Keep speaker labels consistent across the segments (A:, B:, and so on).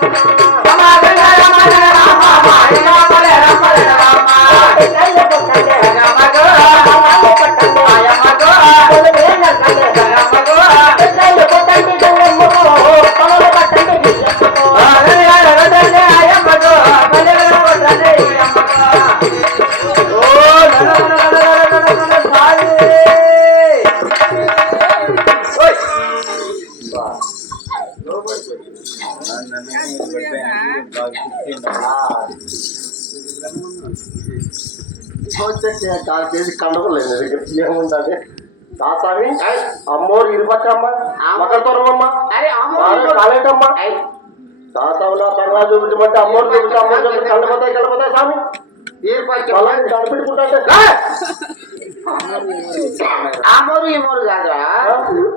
A: కాలు దాసామి అమ్మోరు ఇరుపక్కమ్మ మకరతోరమ్మ
B: అరే అమ్మ
A: కాలేటమ్మ. దాసావుల బంగ్లా చూపించమంటే అమ్మోరు చూపించి అమ్మోరు చూపించి కళ్ళపోతాయి కళ్ళపోతాయి స్వామి
B: ఆమోరు ఈ మోరు కాదురా.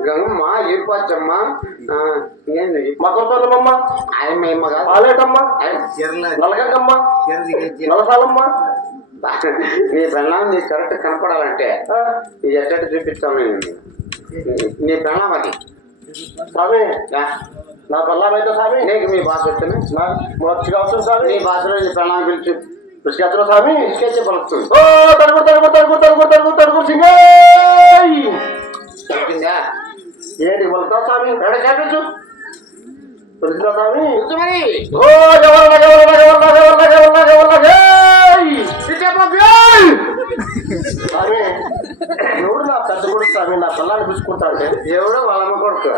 B: గంగమ్మ ఏర్పచ్చమ్మ ఏంది
A: మకరతోరమ్మ
B: ఆయన ఏమ్మ కాదు.
A: కాలేటమ్మ నలగక్కమ్మ నలసాలమ్మ
B: నీ ప్రణామం నీకు కరెక్ట్ కనపడాలంటే ఇది ఎట్ట చూపిస్తాను నేను నీ ప్రణామం అది.
A: స్వామి. నా బల్లం అయితే స్వామి.
B: నీకు మీ భాష వచ్చింది
A: మొదటి అవసరం స్వామి.
B: నీ భాషలో నీ ప్రణామం పిలిచి
A: పుష్కత్ర స్వామి.
B: ఇసుకెచ్చి పలుకుతుంది.
A: ఓ తడుగు తడుగు తడుగు తడుగు తడుగు తడుగు
B: చెప్పిందా
A: ఏంటి వల్తా స్వామి?
B: ఎక్కడ చేపించు
A: పుష్కత్ర స్వామి? ఓ ఎవరన్నా ఎవరన్నా ఎవరన్నా ఎవరన్నా ఎవరన్నా ఏయ్ స్వామి ఎవడు నా పెద్ద కొడుకు స్వామి? నా పిల్లాన్ని పిలుచుకుంటా అంటే?
B: ఎవడో వాళ్ళమ్మ కొడుకు.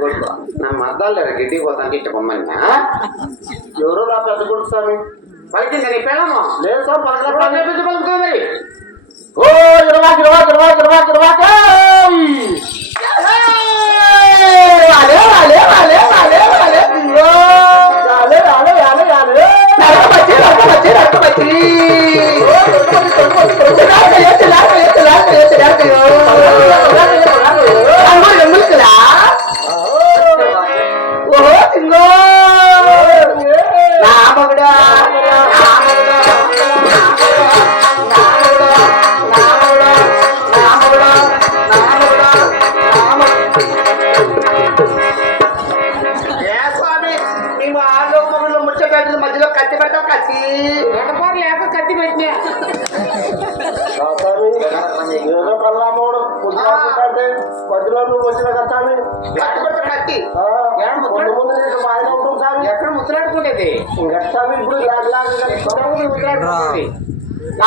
B: కొడుకు. నా మద్దాలు లేరు? గిడ్డి పోతాను ఇట్ట పొమ్మని
A: ఎవరు నా పెద్ద కొడుకు స్వామి?
B: పలికింది నీ పిల్లము
A: లేదు స్వామి పలకలే స్వామి
B: చెప్పించు పలుకుతుంది మరి?
A: ఓ ఇరవై ఇరవై ఇరవై ఇరవై ఇరవై ஏத்து
B: லாக்க ஏத்து
A: லாக்க ஏத்து லாக்க ஏத்து
B: லாக்க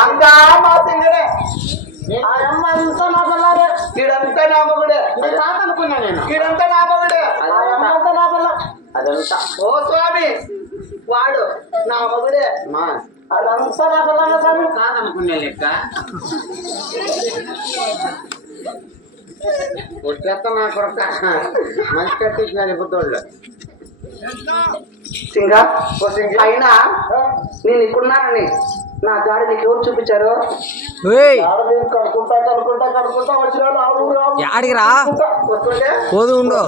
A: అంతా మా సింగడే ఆ అమ్మ అంతా నా పిల్లాడే వీడంతా నా మగుడే
B: కాదు అనుకున్నా నేను.
A: వీడంతా నా మగుడే అంతా నా పిల్ల
B: అదంతా.
A: ఓ స్వామి వాడు నా మగుడే
B: మా.
A: అదంతా నా పిల్లగా స్వామి
B: కాదనుకునే లెక్క. నా కొరక మంచి కట్టించినారు పుత్తోళ్ళు
C: సింగా అయినా నేను ఇక్కడున్నానని నా గాడి నీకు ఎవరు చూపించారు?
D: ఏయ్!
A: ఆడ నేను కడుకుంటా కడుకుంటా కడుకుంటా వచ్చినాను ఆ ఊరు ఆ ఊరు.
D: యాడికి రా? పోదు ఉండు.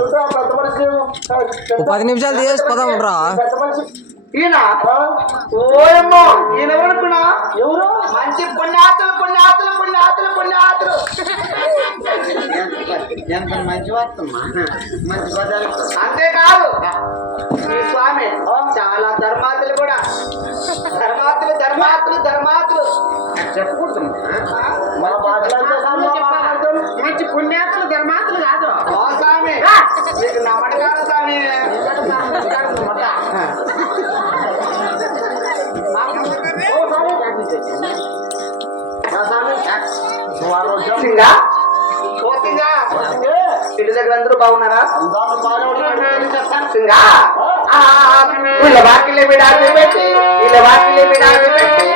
D: పది నిమిషాలు తీసేసి పోదాం రా.
C: ఈయన? ఓయమ్మో ఈయన ఎవరనుకున్నా?
A: ఎవరు?
C: మంచి పుణ్యాతులు పుణ్యాతులు పుణ్యాతులు పుణ్యాతులు.
B: ఎంత మంచి వార్తమ్మా? మంచి పదాలు.
C: అంతేకాదు. ఈ స్వామి చాలా ధర్మాతులు కూడా. ధర్మాతులు ధర్మాతులు ధర్మాతులు.
B: చెప్పకూడదమ్మా.
A: మన
B: మంచి పుణ్యాతులు ధర్మాతులు కాదు.
C: స్వామి నీకు నమ్మడు కాదు స్వామి? దగ్గర అందరూ బాగున్నారా
A: అందరూ బాగానే ఉన్నారు.
C: సింగా ఆ, వీళ్ళ వాకిలి విడాకులు పెట్టి వీళ్ళ వాకిలి విడాకులు పెట్టి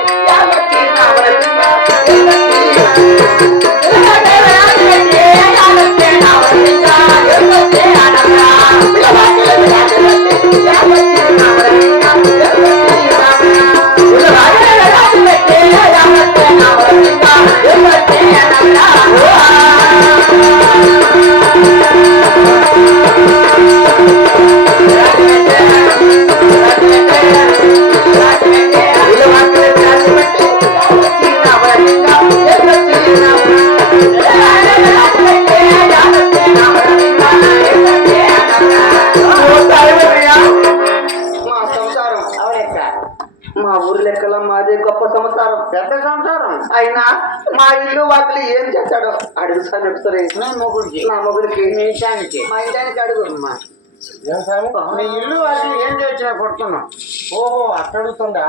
C: అయినా మా ఇల్లు వాకిలి ఏం చేశాడో అడుగు సార్ ఒకసారి
B: నా మొగుడికి
C: నా మొగుడికి
B: మీ ఇష్టానికి
C: మా ఇంటానికి అడుగు
B: అమ్మా మీ ఇల్లు వాళ్ళు ఏం చేసినా కొడుతున్నాం
A: ఓహో అట్ట అడుగుతుందా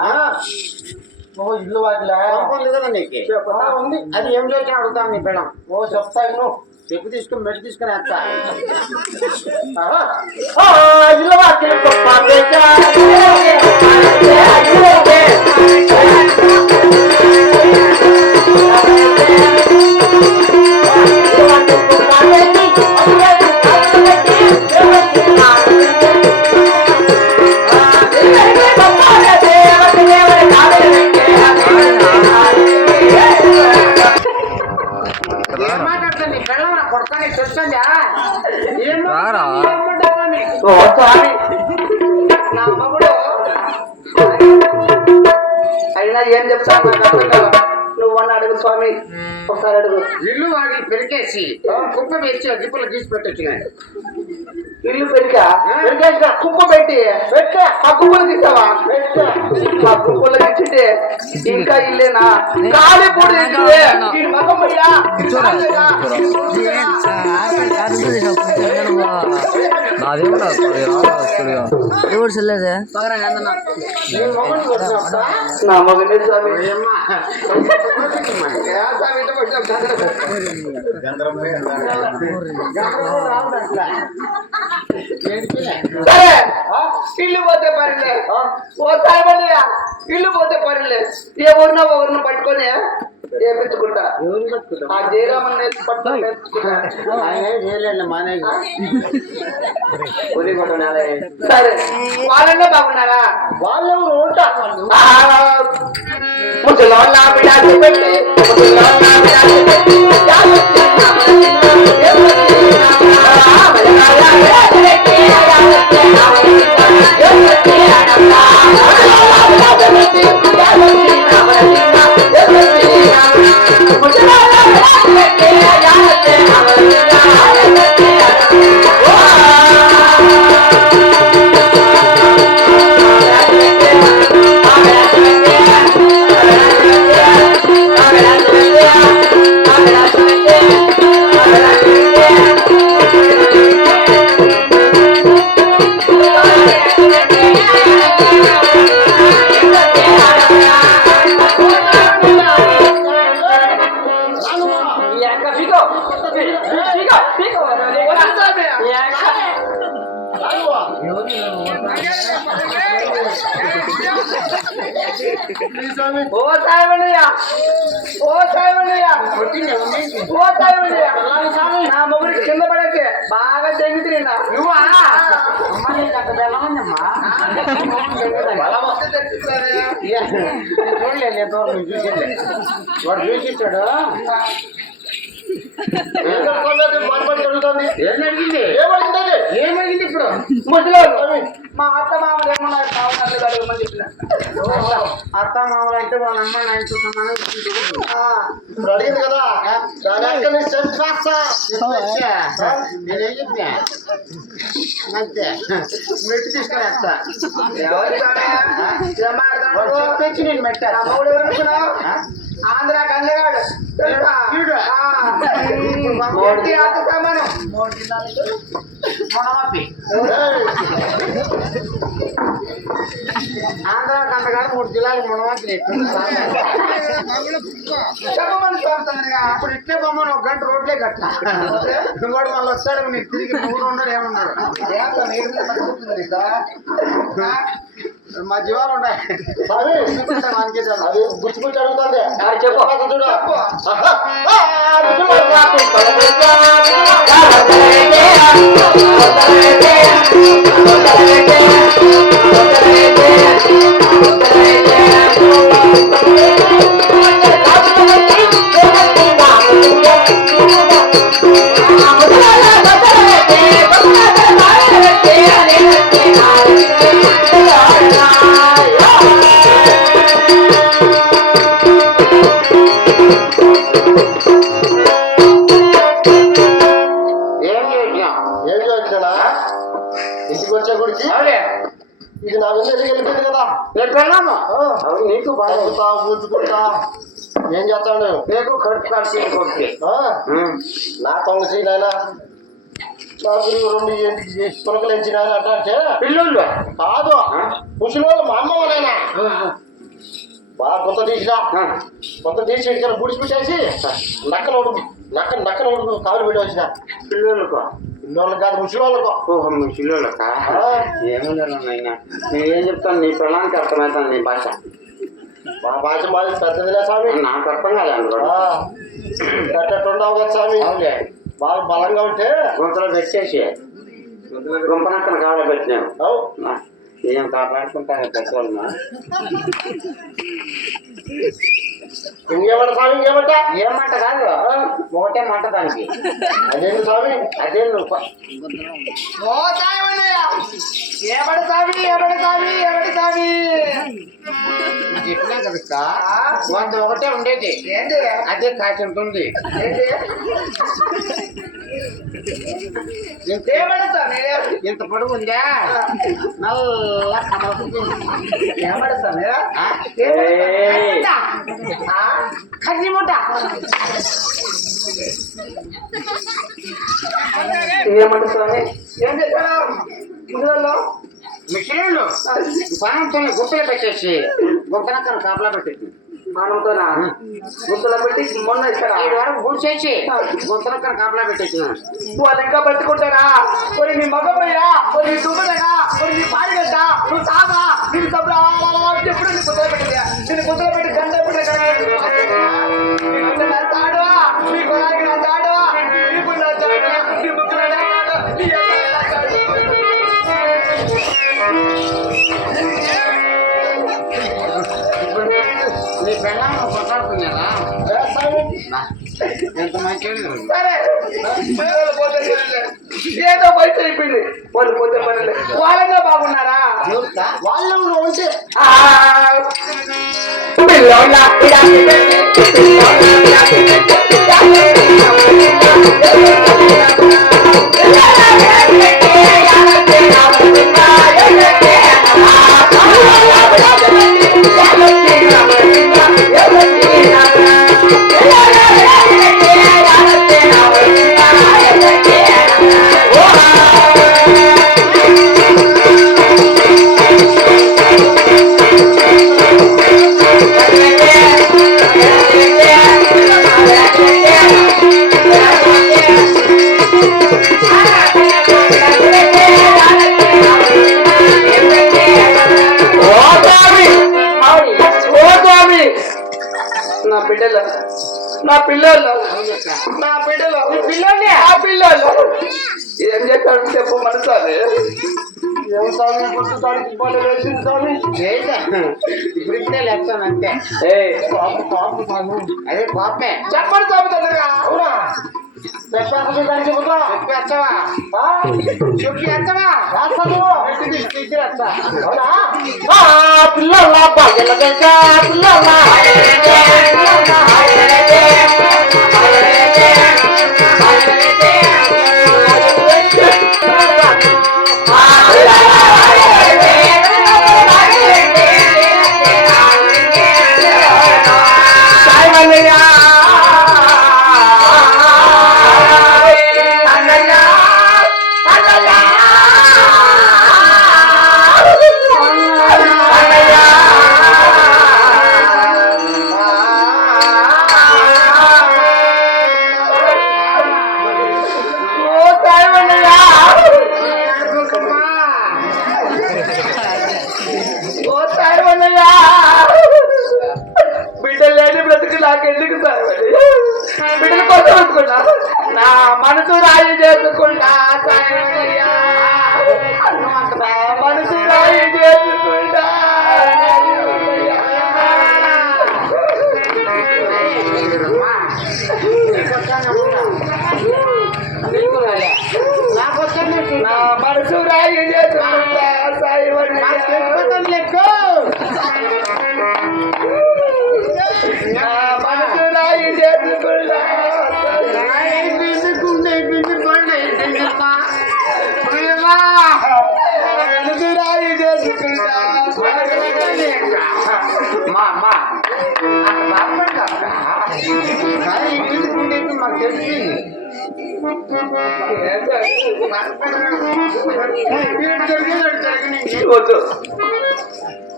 A: ఓహో ఇల్లు
B: ఉంది కదా నీకు
A: ఉంది
B: అది ఏం చేసినా అడుగుతాను నీ పిల్లం
A: ఓ చెప్తా ఇల్లు
B: చెప్పు తీసుకుని మెట్టి తీసుకుని వేస్తా
A: ఇల్లు గొప్ప
B: ఏం పెరికేసి కుప్ప వేసి దిప్పులు తీసి పెట్టొచ్చు కానీ
C: ఇల్లు పెరిగా కుప్ప పెట్టి పెట్టా ఆ పెట్టా ఆ కుప్పలకి ఇచ్చింటే ఇంకా ఇల్లేనా గాలి పూడి ఇచ్చువే. కొడుకుయ్యా.
D: నాదేమన్నా ఎవరు చెల్లేదే?
C: ఇల్లు పోతే ఓ సాయమన్నయ్య ఇల్లు పోతే పనిలే. ఎవరినో ఎవరిని పట్టుకొని చేపించుకుంటా? ఆ జయరామన్ నేర్చి. సరే. వాళ్ళనే బాగున్నారా?
B: వాళ్ళెవరు? ఉంటా
C: పెట్టి పెట్టి ఓ సాయమన్నయ్య ఓ సాయమన్నయ్య ఓ సాయమన్నయ్య నా మొగుడికి కింద పడేసి బాగా తెగి తిరిగినా
B: నువ్వా? అమ్మ నీకు అంత బెల్లం ఉందమ్మా
C: బలం వస్తే తెచ్చిస్తారే.
B: చూడలే నేను దూరం నుంచి చూసింది వాడు చూసిస్తాడు
A: ఏం కట్టుకోలేదు, మనబడి జరుగుతుంది.
B: ఏం అడిగింది?
A: ఏమడుగుతుంది?
B: ఏం అడిగింది ఇప్పుడు?
C: మా అత్త మామలు ఏమన్నారు కావాలన్నది అడగమని చెప్పిన.
B: అత్త మామూలు అంటే వాళ్ళ అమ్మ చూస్తున్నాను
A: ఇప్పుడు అడిగింది కదా.
B: నేనేం చెప్పా అంతే. మెట్టు తీసుకొని వస్తా
C: ఎవరు
B: నేను
C: నా
B: మెట్టా
C: మొగుడు ఎవరు అనుకున్నావు? ఆంధ్ర కందగాడు తెలుసా?
B: ఈడు.
C: ఆ. మూడు ఆట సమానం
B: మొనమప్పి
A: ఏయ్,
B: ఆంధ్ర కంటగాడు మూడు జిల్లాలు మొనమప్పి
C: చెప్పమని చూస్తున్నారుగా.
B: అప్పుడు ఇట్లే బొమ్మను ఒక గంట రోడ్లే కట్ట వాడు మళ్ళీ వస్తాడు నీకు తిరిగి నువ్వు ఉన్నాడు ఏమన్నాడు మా జీవాలు ఉన్నాయి
A: గుచ్చి అడుగుతుంది.
C: చెప్పు.
B: నీకు బాగా
A: పూచుకుంటా ఏం చేస్తాను నేను
B: నీకు కడుపు కాల్చి కొడుకు?
A: నా తొంగసి నాయన నాకు రెండు తొలకలించి నాయన అంట
B: పిల్లుళ్ళు.
A: కాదు. ముసలివాళ్ళు మా అమ్మ నాయన బాగా కొంత తీసినా కొంత తీసి ఇటుకలు పుడిచిపెట్టేసి నక్కలు ఉడుకు నక్క నక్కలు ఉడుకు కాలు పెట్టి వచ్చిన.
B: పిల్లుళ్ళకు.
A: ఇన్నోళ్ళు కాదు ముసలివాళ్ళకు
B: ఓహో నాయన? నేనేం చెప్తాను? నీ పిల్లలకి అర్థమవుతాను నీ భాష.
A: మా భాష మాది పెద్దదిలే స్వామి.
B: నాకు అర్థం కాలేదు
A: ఆ, కట్టట్టుండవు కదా స్వామి. బాగా బలంగా ఉంటే
B: గుంతలో తెచ్చేసి గుంపనక్కన కావడ పెట్టినావు ఏం కాపాడుకుంటాను పెద్దవాళ్ళ
A: ఇంకేమంట స్వామి ఇంకేమంట?
B: ఏమంట కాదు. ఒకటే మాట దానికి.
A: అదేంటి స్వామి?
B: అదే నువ్వు
C: ఏమడి ఏమడి సామి ఏమడి సామి
B: చెప్పినా కదా వంద ఒకటే ఉండేది.
C: ఏంటి?
B: అదే కాచి ఉంటుంది. ఇంత పొడుగు ఉందా? నల్ల కమలుతుంది
C: ఏమడి సామి
B: ఆ?
C: ఏయ్.
B: ఆ? కర్రీ ముట్ట ఏమంట స్వామి
C: ఏం చేశారు
B: మిషన్లు. పెట్టేసి. గుప్పనక్కన కాపలా పెట్టేసి.
C: పానంతోనా గుంతలో పెట్టి మొన్న ఇస్తారా?
B: ఏడు వరకు పూడ్చేసి గుంతనక్కన కాపలా పెట్టేసిన.
C: వాళ్ళు ఇంకా బతుకుంటారా కొన్ని నీ మగపోయా కొన్ని దుబ్బదగా కొన్ని నీ పాడిగడ్డ నువ్వు తాగా నీకు తప్పుడు ఎప్పుడు నీ కుదర పెట్టిందా? నేను కుదర పెట్టి గంట ఎప్పుడు తాడువా నీ కొలాకి ఏదో బయట అయిపోయింది వాళ్ళు పోతే పనిలే వాళ్ళగా బాగున్నారా
A: వాళ్ళు ఉంటే
C: ఆ, స్వామి
B: ఇప్పుడు ఇప్పుడే లేస్తాను అంతే. అదే పాపే.
C: చెప్పండి స్వామి తొందరగా.
A: అవునా? చెప్పాక దానికి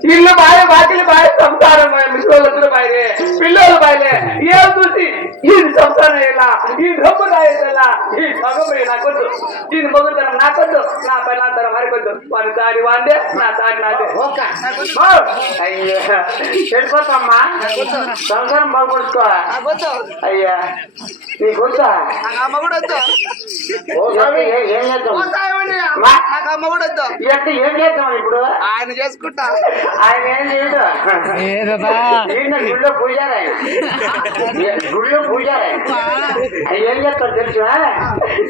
C: ఇల్లు బాయ్ వాకిలి బాయ్ సంసారం బాయ్ ముసలి బాయ్ పిల్లలు బాయ్లే ఏం చూసి? ఈ సంసారం ఎలా? ఈ డబ్బు నాయలా ఈ మగం నాకొద్దు దీని మొగుతనం నాకొద్దు నా పైన మరికొద్దు వాని దారి వాందే నా దారి నాదే.
B: ఓకే.
C: ఆ,
B: అయ్యా. వెళ్ళిపోతామ్మా సంసారం బాగుపడుకో అయ్యా. నీకు వద్దా. ఏ- చేద్దాం? ఇప్పుడు?
C: ఆయన చేసుకుంటా.
B: ఆయన ఏం చేయడు? గుళ్ళో పూజారు ఆయన గుళ్ళో పూజారు ఆయన ఏం చేస్తాడు తెలుసా?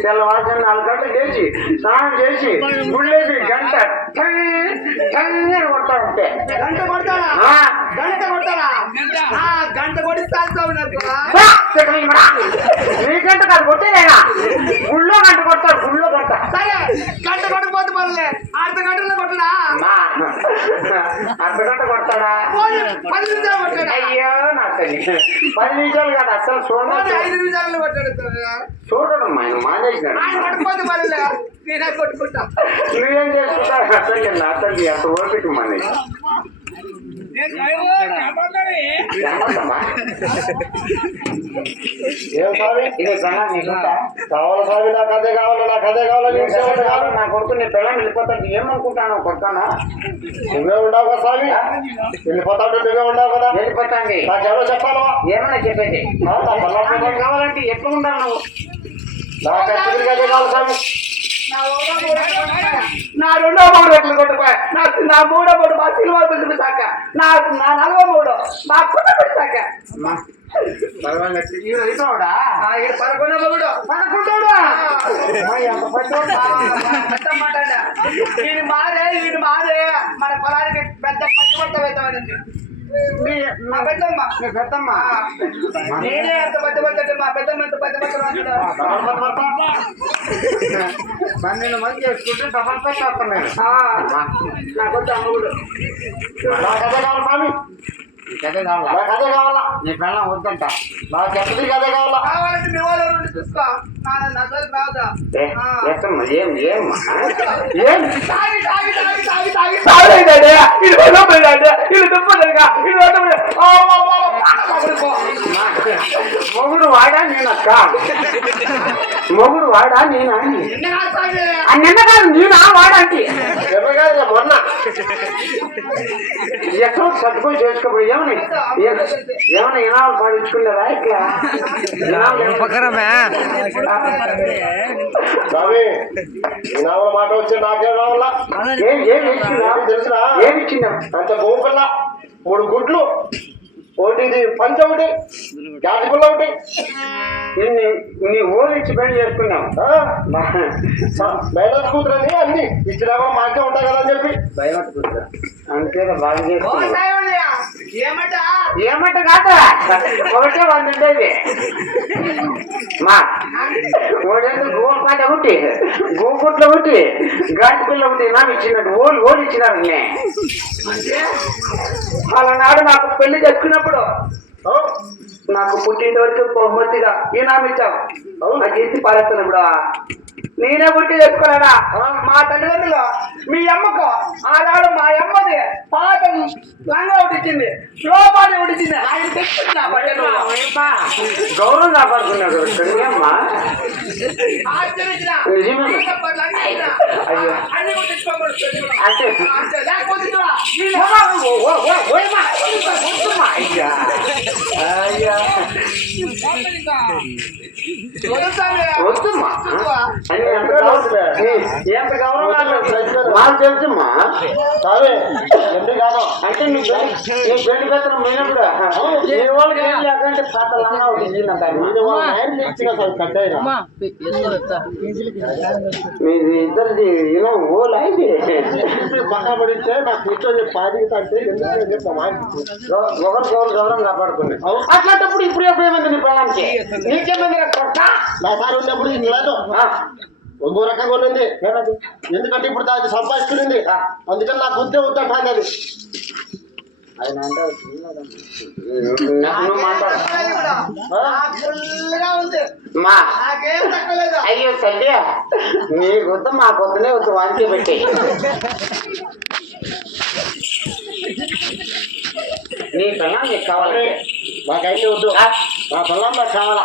B: తెల్లవారుజాము నాలుగు గంటలు చేసి స్నానం చేసి గుళ్ళేసి గంట టంగ్ టంగ్ అని కొడతా ఉంటే.
C: గంట కొడతారా
B: ఆ,
C: గంట కొడతారా ఆ, గంట కొడిస్తా
B: ఈ గంట కాదు కొట్టేదేనా గుళ్ళో గంట కొడతాడు గుళ్ళో గంట
C: సరే గంట కొట్టకపోతే పర్లే అర్ధ గంటలో కొట్టడా?
B: అర్ధ గంట కొడతాడా?
C: పది నిమిషాలు కొట్టాడా?
B: అయ్యో నా తల్లి. పది నిమిషాలు కాదు అసలు చూడండి
C: ఐదు నిమిషాలు కొట్టాడు
B: చూడడం ఆయన మానేసినాడు.
C: ఆయన కొట్టకపోతే పర్లే నేనే కొట్టుకుంటా.
B: నువ్వేం చేసుకుంటావు అసలు నా తల్లి అంత ఓపిక మన
A: ఏం స్వామి?
B: ఇదే సంగతి నీకుందా
A: కావాలి స్వామి? నాకు అదే కావాలి నాకు అదే కావాలి
B: నీ
A: కావాలి?
B: నా కొడుకు నీ పిల్లలు వెళ్ళిపోతాడు. ఏమనుకుంటాను కొడతానా?
A: నువ్వే ఉండవు కదా స్వామి. వెళ్ళిపోతాడు నువ్వే ఉండవు కదా.
B: వెళ్ళిపోతాండి.
A: నాకెవరో చెప్పాలా
B: ఏమన్నా చెప్పేది? కావాలంటే ఎట్లా ఉండాలి నువ్వు?
C: నా రెండో మూడు రెట్లు కొట్టుకోయా నా నా మూడో మూడు మా సినిమా బిల్లు సాక. నా నా నలభై మూడు మా కొత్త బిడ్డ సాక.
B: పదకొండోడా?
C: ఈయన మాదే ఈయన మాదే. మన పొలానికి పెద్ద పచ్చి కొత్త అవుతామని
B: మీ
C: మా పెద్దమ్మ
B: మీ పెద్దమ్మ
C: నేనే ఎంత పెద్ద పడుతుంటే మా పెద్దమ్మ ఎంత పెద్ద పడుతుంది
B: పన్నెండు మంది చేసుకుంటే డబల్ పెట్టి వస్తాను నేను
C: నాకు వద్దు అమ్ముడు
A: నాకు అదే కావాలి స్వామి
B: అదే కావాలా
A: నాకు అదే కావాలా
B: నీ పిల్లలు వద్దంట
A: నాకు ఖచ్చితంగా అదే కావాలా
C: కావాలంటే మీ వాళ్ళు ఎవరు చూసుకో నా నా దగ్గర రావద్దా
B: ఏ, ఎత్తమ్మా, ఏం ఏం ఏం
C: తాగి తాగి తాగి తాగి తాగి తాగలేదండి ఇది వదలలేదండి ఇది దుప్పలేదుగా ఇది వదలలేదు
B: మొగుడు వాడా నేనక్క మొగుడు వాడా నేనా నిన్న కాదు నేనా వాడంటి
A: చెప్పగానే మొన్న
B: ఎక్కడో సర్దుకొని చేసుకోబోయి ఏమని ఏమన్నా ఇనాలు పాడించుకున్నారా ఇట్లా ఇనాలు
D: పక్కనమే
A: స్వామి ఈ నావల మాట వచ్చి నాకేం కావాలా
B: ఏం ఏం ఇచ్చిందా?
A: ఏం తెలుసునా
B: ఏమి ఇచ్చిందా?
A: అంత గోపిల్ల మూడు గుడ్లు ఒకటి ఇది పంచ ఒకటి జాతి పుల్ల ఒకటి.
B: నిన్ను నీ ఊరు ఇచ్చి పెళ్ళి చేసుకున్నాం
A: మేడం కూతురని అన్ని ఇచ్చినా కూడా మాకే ఉంటాయి కదా అని చెప్పి.
B: భయపట్టుకుంటా అంతేగా బాగా చేసుకున్నాం
C: ఏమంటా?
B: ఏమంట కాదా ఒకటే వంద ఉండేది. మా ఓడేందు ఒకటి గోపుట్లో ఒకటి గాటి పిల్ల ఒకటి నాకు ఇచ్చినట్టు ఓలు ఓలు ఇచ్చినారు నే.
C: అలానాడు నాకు పెళ్ళి చేసుకున్నప్పుడు
A: ఆ,
C: నాకు పుట్టిన వరకు బహుమతిగా ఈనామి ఇచ్చావు. నాకు ఎత్తి పారేస్తున్నప్పుడు నేనే పుట్టి చేసుకున్నాడా మా తల్లిదండ్రులు మీ అమ్మకు ఆనాడు మా అమ్మది పాత లంగా ఒకటి ఇచ్చింది లోపాటి ఒకటి ఇచ్చింది ఆయన తెచ్చింది నా బట్టలు
B: ఓయబ్బా, గౌరవం
C: ఇచ్చిన.
B: అయ్యో.
C: అన్ని.
B: వద్దుమ్మా ఎంత గౌరవం మాకు తెలుసమ్మా
A: స్వామి ఎందుకు కాదు
B: అంటే నీ నీ పెళ్ళి పెత్తనం పోయినప్పుడు. నీ వాళ్ళకి ఏం లేకంటే పాత లంగా ఒకటి ఇచ్చిందంట మీది ఇద్దరిది యూనో ఓల్
A: పడితే నాకు కూర్చొని పాదికి తంటే ఎందుకు చెప్తామా
B: ఒకరికొకరు గౌరవం కాపాడుకున్నాయి అట్లాంటప్పుడు ఇప్పుడు ఎప్పుడు ఏమైంది నీ పిల్లలకి నీకేమైంది కొట్ట
A: నా సార్ ఉన్నప్పుడు ఇది లేదు
B: ఇంకో రకంగా ఉన్నది. ఎందుకంటే ఇప్పుడు దాన్ని సంపాదిస్తుంది అందుకని నాకు ఉద్యోగం వద్దంటాను అది.
A: మా. అయ్యో తల్లి. నీకు వద్దు మాకు వద్దునే వద్దు. వాంతి పెట్టి నీ పిల్లలు నీకు కావాలి?
B: నాకైతే వద్దు. నా పిల్లలు నాకు కావాలా?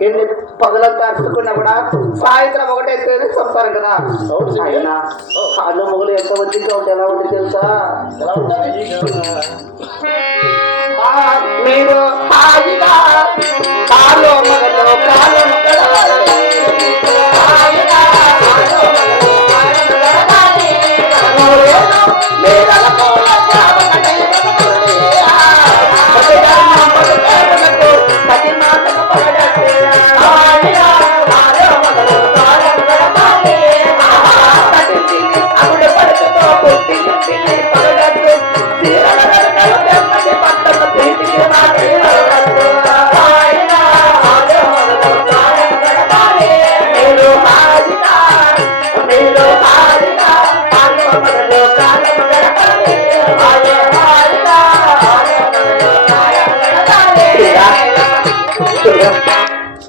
C: ఎన్ని పగలంతా అట్టుకున్నా కూడా సాయంత్రం ఒకటే తేదీ సంసారం కదా. కాళ్ళు మొగలు ఎంత వచ్చిందో ఉంటే ఎలా ఉంది తెలుసా?
B: ఎలా ఉంటుంది
C: మీరు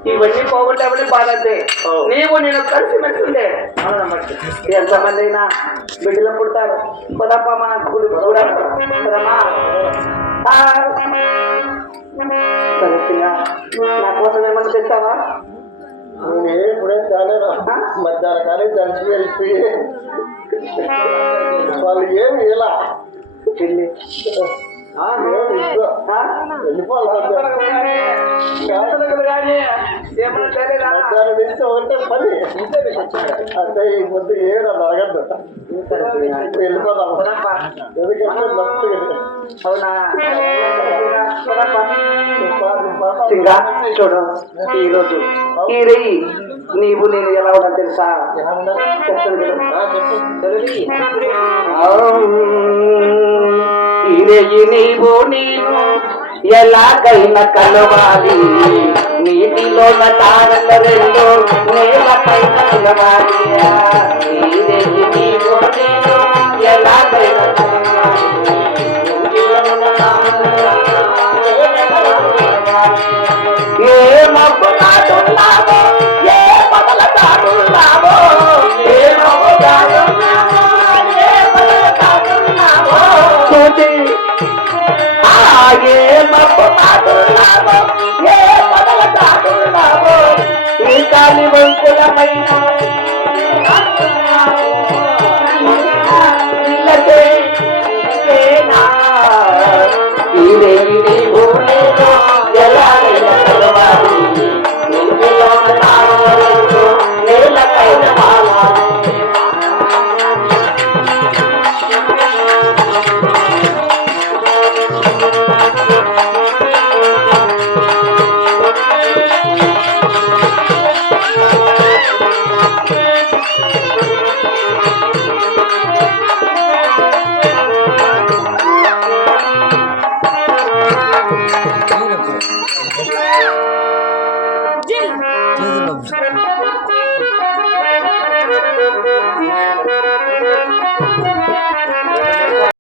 C: ఇవన్నీ పోగొట్టేవని బాధంతే నీవు నేను కలిసి మెచ్చుండే ఎంతమంది అయినా బిడ్డలు పుడతారు. పదప్ప మన గుడి కూడా నా కోసం ఏమన్నా తెచ్చావా?
B: నేను ఇప్పుడే తేలేదు మధ్యాహ్నం కానీ దంచి వెళ్ళిపోయి వాళ్ళు ఏమి ఇలా? పని. అంటే ఈ అడగద్దు. వెళ్ళిపోదాం. ఎందుకంటే
C: చూడు ఈ రోజు ఈ రెయ్యి నీవు నేను ఎలా ఉన్నా తెలుసా? చెప్తాను కదా నీవు నీవు ఎలాగైనా కలవాలి. నీటిలో తారల రెండు నేలపై కలవాలి ఈ నీవు నీవు ఎలాగైనా కలవాలి. ఏ మబ్బు నాటున్నావో ఏ పగల తాడున్నావో ఈ కాలి వంకులమైన
E: అంటున్నాము